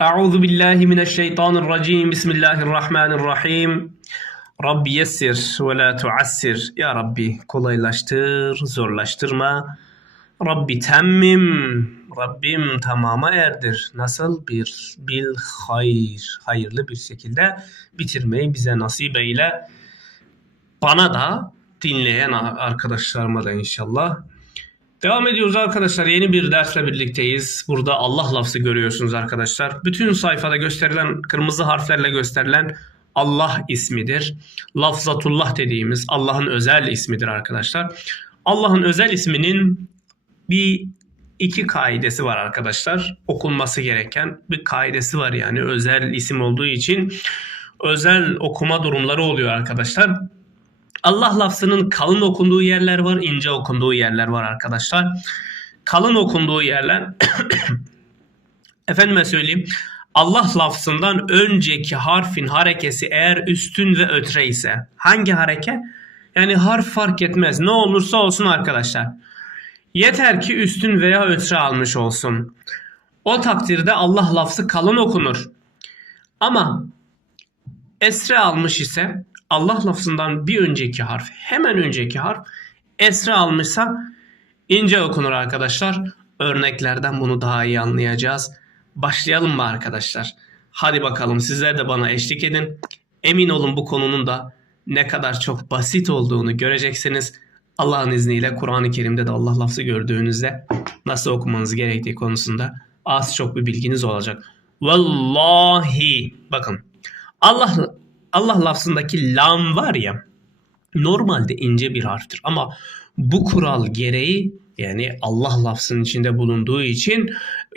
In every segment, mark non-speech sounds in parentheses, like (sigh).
Euzu billahi mineşşeytanirracim. Bismillahirrahmanirrahim. Rabbi yessir ve la tuassir. Ya Rabbi kolaylaştır, zorlaştırma. Rabbi temmim. Rabbim tamama erdir. Nasıl bir bil hayır, hayırlı bir şekilde bitirmeyi bize nasip eyle. Bana da dinleyen arkadaşlarıma da inşallah. Devam ediyoruz arkadaşlar. Yeni bir dersle birlikteyiz. Burada Allah lafzı görüyorsunuz arkadaşlar. Bütün sayfada gösterilen kırmızı harflerle gösterilen Allah ismidir. Lafzatullah dediğimiz Allah'ın özel ismidir arkadaşlar. Allah'ın özel isminin bir iki kaidesi var arkadaşlar. Okunması gereken bir kaidesi var yani özel isim olduğu için özel okuma durumları oluyor arkadaşlar. Allah lafzının kalın okunduğu yerler var, ince okunduğu yerler var arkadaşlar. Kalın okunduğu yerler (coughs) efendime söyleyeyim Allah lafzından önceki harfin harekesi eğer üstün ve ötre ise hangi hareke? Yani harf fark etmez. Ne olursa olsun arkadaşlar. Yeter ki üstün veya ötre almış olsun. O takdirde Allah lafzı kalın okunur. Ama esre almış ise Allah lafzından bir önceki harf, hemen önceki harf esre almışsa ince okunur arkadaşlar. Örneklerden bunu daha iyi anlayacağız. Başlayalım mı arkadaşlar? Hadi bakalım sizler de bana eşlik edin. Emin olun bu konunun da ne kadar çok basit olduğunu göreceksiniz. Allah'ın izniyle Kur'an-ı Kerim'de de Allah lafzı gördüğünüzde nasıl okumanız gerektiği konusunda az çok bir bilginiz olacak. Vallahi bakın Allah Allah lafzındaki lam var ya normalde ince bir harftir ama bu kural gereği yani Allah lafzının içinde bulunduğu için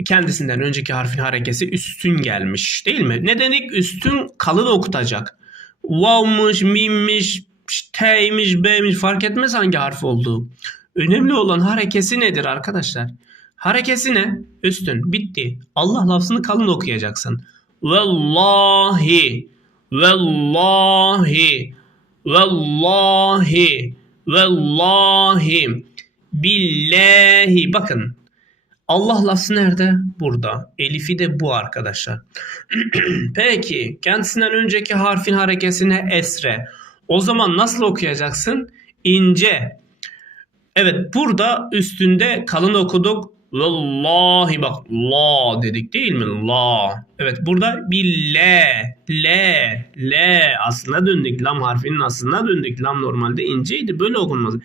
kendisinden önceki harfin harekesi üstün gelmiş değil mi? Ne dedik? Üstün kalın okutacak. Vav'mış, mimmiş, t'ymiş, b'miş fark etmez hangi harf olduğu. Önemli olan harekesi nedir arkadaşlar? Harekesi ne? Üstün. Bitti. Allah lafzını kalın okuyacaksın. Vallahi Vallahi Vallahi Vallahi Billahi Bakın Allah lafzı nerede? Burada. Elifi de bu arkadaşlar. (clears throat) Peki kendisinden önceki harfin harekesine esre. O zaman nasıl okuyacaksın? İnce. Evet burada üstünde kalın okuduk. Vallahi bak la dedik değil mi? La. Evet burada bir le, le, le aslına döndük. Lam harfinin aslına döndük. Lam normalde inceydi. Böyle okunmaz.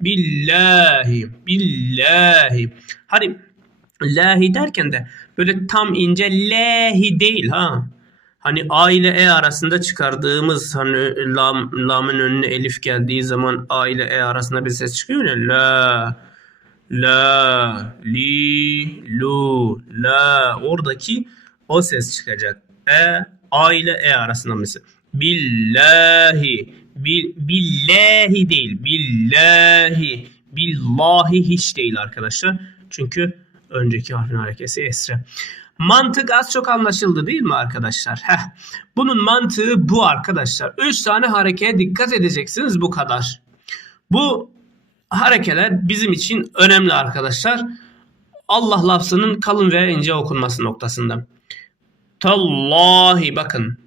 Billahi, billahi. Hani lahi derken de böyle tam ince lehi değil ha. Hani A ile E arasında çıkardığımız hani lam, lamın önüne elif geldiği zaman A ile E arasında bir ses çıkıyor ya. La la, li, lu, la oradaki o ses çıkacak. E, a ile e arasında mesela. Billahi, bil, billahi değil, billahi, billahi hiç değil arkadaşlar. Çünkü önceki harfin harekesi esre. Mantık az çok anlaşıldı değil mi arkadaşlar? Heh. Bunun mantığı bu arkadaşlar. Üç tane harekeye dikkat edeceksiniz bu kadar. Bu harekeler bizim için önemli arkadaşlar. Allah lafzının kalın ve ince okunması noktasında. Tallahi bakın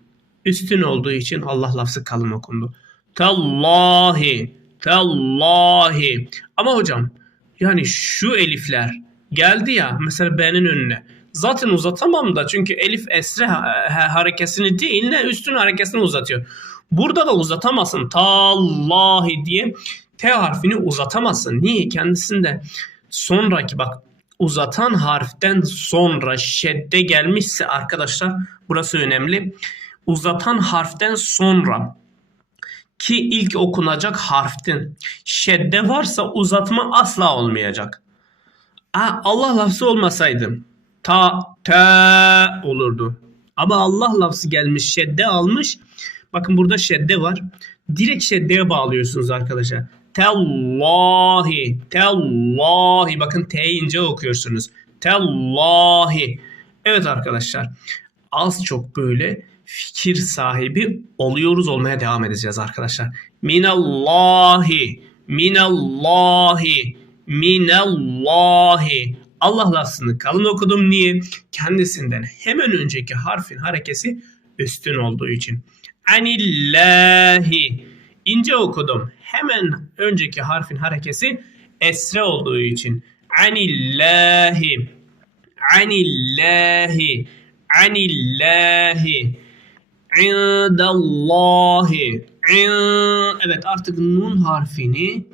üstün olduğu için Allah lafzı kalın okundu. Tallahi, tallahi. Ama hocam yani şu elifler geldi ya mesela B'nin önüne. Zaten uzatamam da çünkü elif esre harekesini değil ne üstün harekesini uzatıyor. Burada da uzatamazsın. Tallahi diye T harfini uzatamazsın. Niye? Kendisinde sonraki bak uzatan harften sonra şedde gelmişse arkadaşlar burası önemli. Uzatan harften sonra ki ilk okunacak harften şedde varsa uzatma asla olmayacak. Aa, Allah lafzı olmasaydı ta te olurdu. Ama Allah lafzı gelmiş şedde almış. Bakın burada şedde var. Direkt şeddeye bağlıyorsunuz arkadaşlar. Tellahi. Tellahi. Bakın T ince okuyorsunuz. Tellahi. Evet arkadaşlar. Az çok böyle fikir sahibi oluyoruz olmaya devam edeceğiz arkadaşlar. Minallahi. Minallahi. Minallahi. Allah lafzını kalın okudum. Niye? Kendisinden hemen önceki harfin harekesi üstün olduğu için. Anillahi. İnce okudum. Hemen önceki harfin harekesi esre olduğu için. Anillahi. Anillahi. Anillahi. İndallahi. İn- Evet artık nun harfini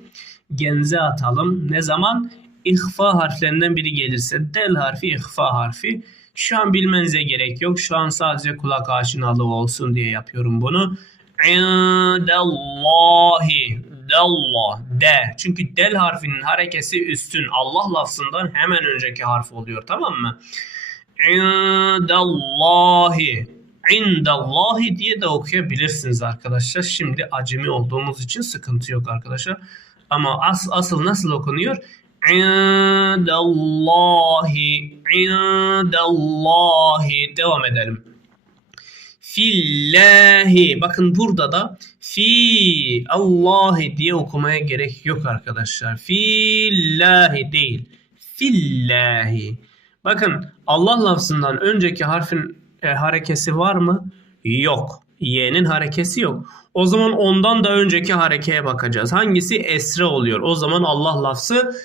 genze atalım. Ne zaman? İhfa harflerinden biri gelirse del harfi ihfa harfi. Şu an bilmenize gerek yok. Şu an sadece kulak aşinalığı olsun diye yapıyorum bunu. İndallahi. Dallah. De. Çünkü del harfinin harekesi üstün. Allah lafzından hemen önceki harf oluyor. Tamam mı? İndallahi. İndallahi diye de okuyabilirsiniz arkadaşlar. Şimdi acemi olduğumuz için sıkıntı yok arkadaşlar. Ama as, asıl nasıl okunuyor? İndallahi. İndallahi. Devam edelim. Fillahi. Bakın burada da fi Allahi diye okumaya gerek yok arkadaşlar. Fillahi değil. Fillahi. Bakın Allah lafzından önceki harfin e, harekesi var mı? Yok. Y'nin harekesi yok. O zaman ondan da önceki harekeye bakacağız. Hangisi esre oluyor? O zaman Allah lafzı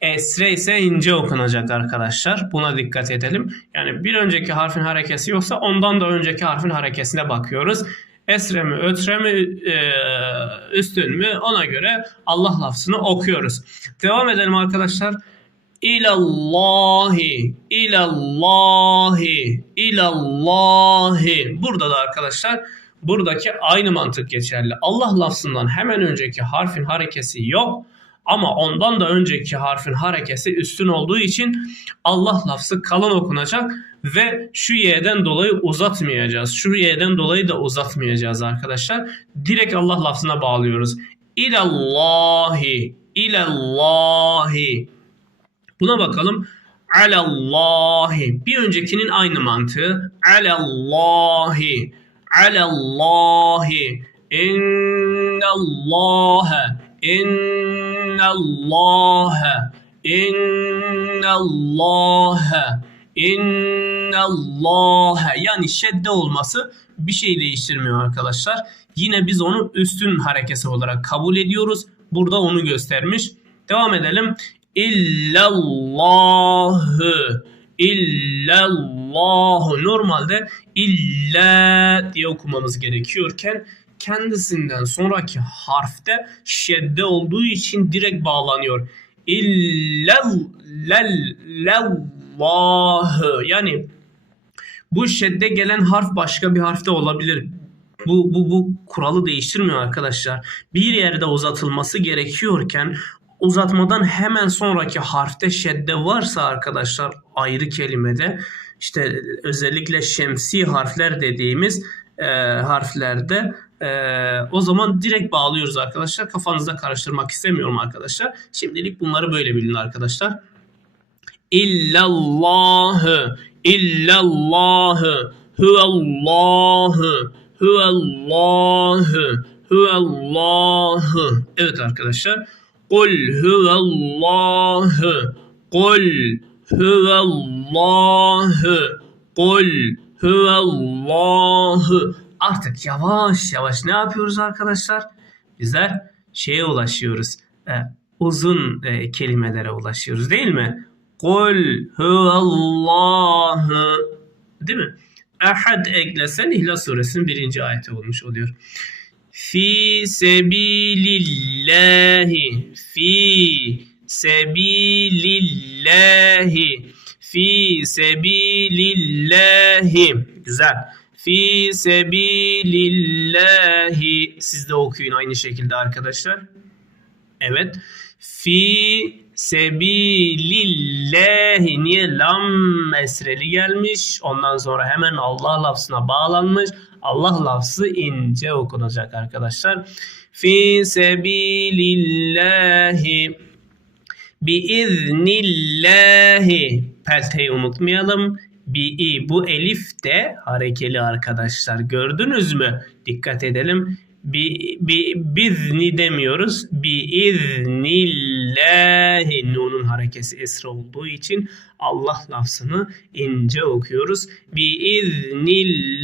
esre ise ince okunacak arkadaşlar. Buna dikkat edelim. Yani bir önceki harfin harekesi yoksa ondan da önceki harfin harekesine bakıyoruz. Esre mi, ötre mi, e, üstün mü ona göre Allah lafzını okuyoruz. Devam edelim arkadaşlar. İlallahi, ilallahi, ilallahi. Burada da arkadaşlar buradaki aynı mantık geçerli. Allah lafzından hemen önceki harfin harekesi yok. Ama ondan da önceki harfin harekesi üstün olduğu için Allah lafzı kalın okunacak ve şu y'den dolayı uzatmayacağız. Şu y'den dolayı da uzatmayacağız arkadaşlar. Direkt Allah lafzına bağlıyoruz. İlallahi, ilallahi. Buna bakalım. Alallahi. Bir öncekinin aynı mantığı. Alallahi. Alallahi. İnnallâhe. İnnallâhe. İnnallâhe. İnnallâhe. Yani şedde olması bir şey değiştirmiyor arkadaşlar. Yine biz onu üstün harekesi olarak kabul ediyoruz. Burada onu göstermiş. Devam edelim. İllallahü. İllallahu. Normalde illa diye okumamız gerekiyorken kendisinden sonraki harfte şedde olduğu için direkt bağlanıyor. İllallahü. Yani bu şedde gelen harf başka bir harfte olabilir. Bu, bu, bu kuralı değiştirmiyor arkadaşlar. Bir yerde uzatılması gerekiyorken uzatmadan hemen sonraki harfte şedde varsa arkadaşlar ayrı kelimede işte özellikle şemsi harfler dediğimiz e, harflerde e, o zaman direkt bağlıyoruz arkadaşlar. Kafanızda karıştırmak istemiyorum arkadaşlar. Şimdilik bunları böyle bilin arkadaşlar. İllallahü illallahü huvallahu huvallahu huvallahu Evet arkadaşlar. Kul huvallahu Kul huvallahu Kul huvallahu Artık yavaş yavaş ne yapıyoruz arkadaşlar? Bizler şeye ulaşıyoruz. E, uzun e, kelimelere ulaşıyoruz değil mi? Kul huvallahu Değil mi? Ahad eklesen İhlas suresinin birinci ayeti olmuş oluyor. Fi sebilillahi fi sebilillahi fi sebilillahi güzel fi sebilillahi. Siz de okuyun aynı şekilde arkadaşlar. Evet. Fi sebilillahi. Niye? Lam esreli gelmiş. Ondan sonra hemen Allah lafzına bağlanmış. Allah lafzı ince okunacak arkadaşlar. Fi sebilillahi. Biiznillahi pelteyi unutmayalım bi bu elif de harekeli arkadaşlar gördünüz mü dikkat edelim Bi, bi, bizni demiyoruz. Bi iznillahi. Nunun harekesi esra olduğu için Allah lafzını ince okuyoruz. Bi iznillahi.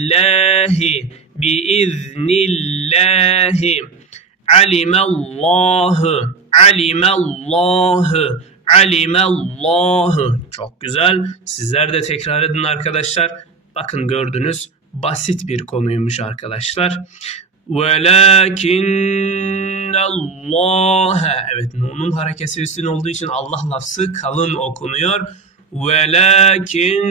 Bi iznillahi. Alimallahu. Alimallahu. Alimallahu. Çok güzel. Sizler de tekrar edin arkadaşlar. Bakın gördünüz. Basit bir konuymuş arkadaşlar. Velakin Allah. Evet nunun harekesi üstün olduğu için Allah lafzı kalın okunuyor. Velakin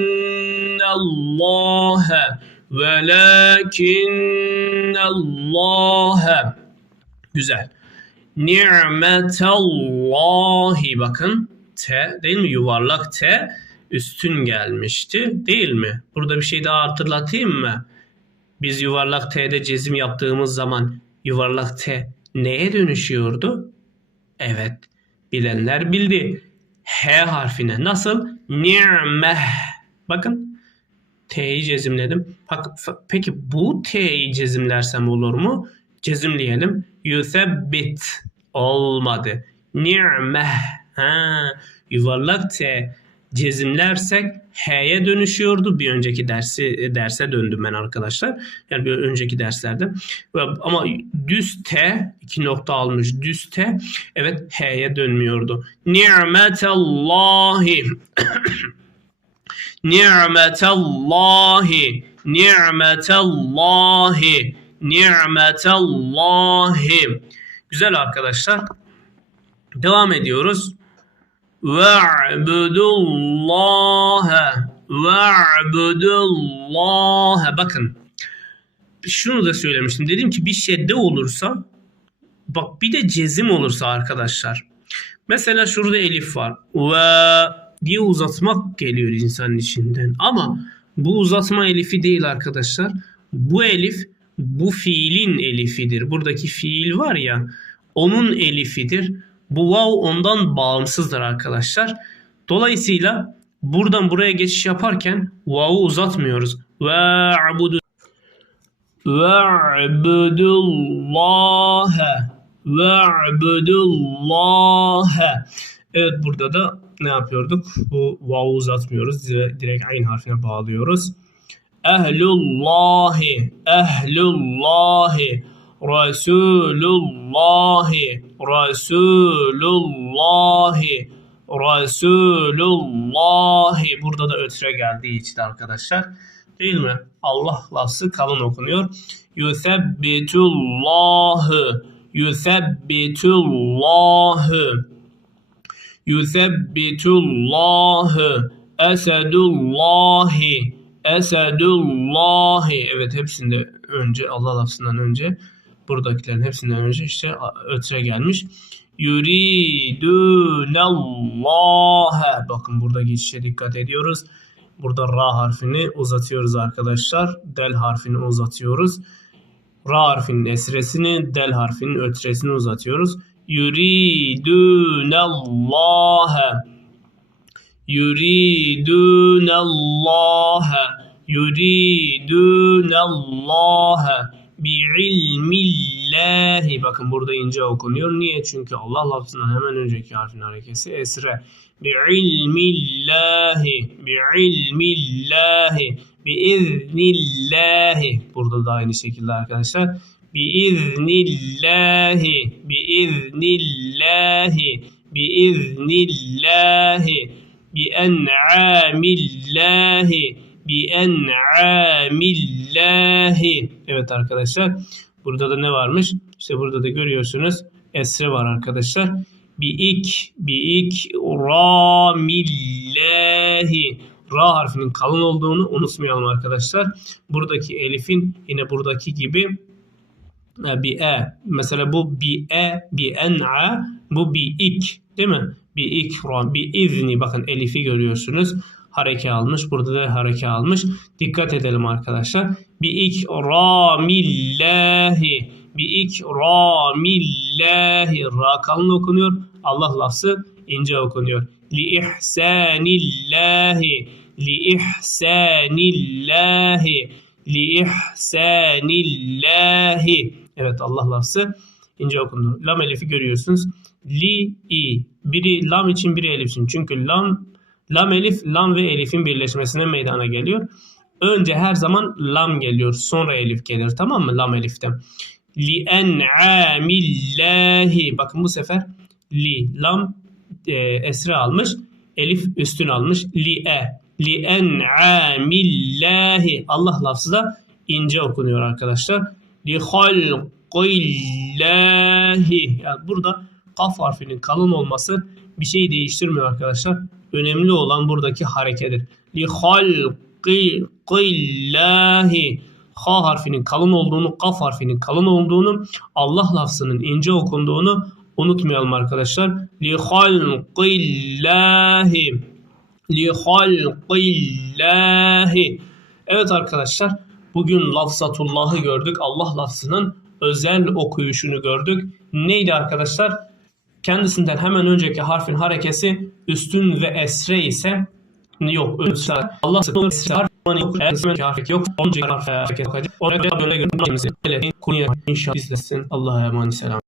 Allah. Velakin Allah. Güzel. Ni'metallahi bakın T değil mi yuvarlak T üstün gelmişti değil mi? Burada bir şey daha hatırlatayım mı? Biz yuvarlak T'de cezim yaptığımız zaman yuvarlak T neye dönüşüyordu? Evet bilenler bildi. H harfine nasıl? Ni'meh. Bakın T'yi cezimledim. Peki bu T'yi cezimlersem olur mu? Cezimleyelim. Yusebbit. Olmadı. Ni'meh. Ha, yuvarlak T cezimlersek H'ye dönüşüyordu. Bir önceki dersi derse döndüm ben arkadaşlar. Yani bir önceki derslerde. Ama düz T iki nokta almış düz T evet H'ye dönmüyordu. Ni'metallahi (coughs) Ni'metallahi Ni'metallahi Ni'metallahi Güzel arkadaşlar. Devam ediyoruz. Ve'budullaha Ve'budullaha Bakın şunu da söylemiştim. Dedim ki bir şedde olursa bak bir de cezim olursa arkadaşlar. Mesela şurada elif var. Ve diye uzatmak geliyor insanın içinden. Ama bu uzatma elifi değil arkadaşlar. Bu elif bu fiilin elifidir. Buradaki fiil var ya onun elifidir. Bu vav ondan bağımsızdır arkadaşlar. Dolayısıyla buradan buraya geçiş yaparken vav'u uzatmıyoruz. Ve abudu ve'budullaha ve'budullaha Evet burada da ne yapıyorduk? Bu vav'u uzatmıyoruz. Direkt aynı harfine bağlıyoruz. Ehlullahi ehlullahi Resulullahi Resulullahi. Resulullahi. Burada da ötre geldiği için arkadaşlar. Değil mi? Allah lafzı kalın okunuyor. Yusebbitullahu Yusebbitullahu Yusebbitullahu Esedullahi. Esedullahi. Evet hepsinde önce Allah lafzından önce buradakilerin hepsinden önce işte ötre gelmiş. Yuridunallâhe. Bakın burada geçişe dikkat ediyoruz. Burada ra harfini uzatıyoruz arkadaşlar. Del harfini uzatıyoruz. Ra harfinin esresini, del harfinin ötresini uzatıyoruz. Yuridunallâhe. Yuridunallâhe. Yuridunallâhe bi'ilmillahi. Bakın burada ince okunuyor. Niye? Çünkü Allah lafzından hemen önceki harfin harekesi esre. Bi'ilmillahi. Bi'ilmillahi. Biiznillahi. Burada da aynı şekilde arkadaşlar. Biiznillahi. Biiznillahi. Biiznillahi. Bien'amillahi bi en'amillahi. Evet arkadaşlar. Burada da ne varmış? İşte burada da görüyorsunuz. Esre var arkadaşlar. Bi ik bi ik ramillahi. Ra harfinin kalın olduğunu unutmayalım arkadaşlar. Buradaki elifin yine buradaki gibi e, bi e. Mesela bu bi e, bi en'a, bu bi ik değil mi? Bi ikram, bi izni. Bakın elifi görüyorsunuz hareke almış. Burada da hareke almış. Dikkat edelim arkadaşlar. Bi ikramillahi bi ikramillahi ra kalın okunuyor. Allah lafzı ince okunuyor. Li ihsanillahi li ihsanillahi li ihsanillahi Evet Allah lafzı ince okundu. Lam elifi görüyorsunuz. Li i. Biri lam için biri elif için. Çünkü lam lam elif lam ve elifin birleşmesine meydana geliyor. Önce her zaman lam geliyor. Sonra elif gelir. Tamam mı? Lam eliften. Li en'amillahi. Bakın bu sefer li lam e, esre almış. Elif üstün almış. Li e. Li en'amillahi. Allah lafzı da ince okunuyor arkadaşlar. Li halqillahi. Yani burada kaf harfinin kalın olması bir şey değiştirmiyor arkadaşlar. Önemli olan buradaki harekedir. Li halqillahi. Ha harfinin kalın olduğunu, kaf harfinin kalın olduğunu, Allah lafzının ince okunduğunu unutmayalım arkadaşlar. Li halqillahi. Li halqillahi. Evet arkadaşlar bugün lafzatullahı gördük. Allah lafzının özel okuyuşunu gördük. Neydi arkadaşlar? Kendisinden hemen önceki harfin harekesi üstün ve esre ise yok. Üstün. Allah esre harfi yok. Esre harfi yok. Onca harfi hareket yok. Oraya göre görmemizi. Kunya inşallah izlesin. Allah'a emanet selam.